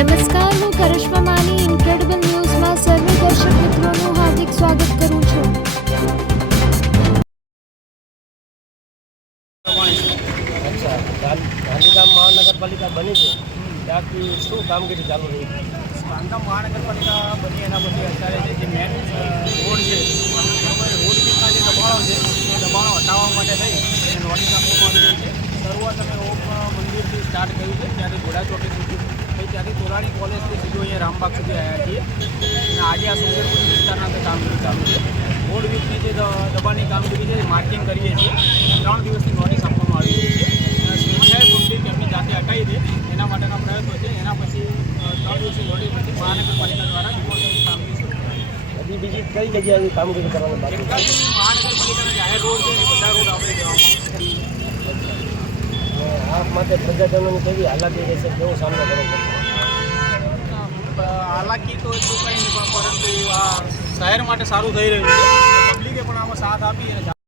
નમસ્કાર હું કરિશ્મા માની ઇન્ક્રેડિબલ ન્યૂઝમાં સર્વે દર્શક મિત્રોનું હાર્દિક સ્વાગત કરું છું. ગાંધીધામ મહાનગરપાલિકા બની છે. ત્યાંથી શું કામગીરી ચાલુ રહી? ગાંધીધામ મહાનગરપાલિકા બની એના પછી અત્યારે જે જે મેન રોડ છે બરાબર રોડ જે દબાણો છે એ દબાણો હટાવવા માટે થઈ નોટિસ આપવામાં આવી છે. શરૂઆત અમે ઓમ મંદિરથી સ્ટાર્ટ કર્યું છે ત્યારે ઘોડા ચોકી સુધી ત્યાંથી તોરાણી કોલેજથી સીધું અહીંયા રામબાગ સુધી આવ્યા છીએ અને આજે આ સુંદરપુર વિસ્તારના અંદર કામગીરી ચાલુ છે રોડ વીકની જે દ- દબાણની કામગીરી છે એ માર્કિંગ કરીએ છીએ ત્રણ દિવસની નોટિસ આપવામાં આવી રહી છે અને સ્વેચ્છાએ પબ્લિક એમની જાતે હટાવી દે એના માટેના પ્રયત્નો છે એના પછી અ, ત્રણ દિવસની નોટિસ પછી મહાનગરપાલિકા દ્વારા ડિમોલિશનની કામગીરી શરૂ કરાશે. હજી બીજી કઈ જગ્યાએ એવી કામગીરી કરવાની બાકી જેટલા બી મહાનગરપાલિકાના જાહેર રોડ છે એ બધા રોડ આપણે દેવામાં આવશે છે અને આ માટે પ્રજાજનોની કેવી હાલાકી રહેશે કેવો સામનો કરવો પડશે અ, હાલાકી તો એટલું કંઈ નહીં, પણ પરંતુ આ શહેર માટે સારું થઈ રહ્યું છે. પબ્લિકે પણ આમાં સાથ આપી અને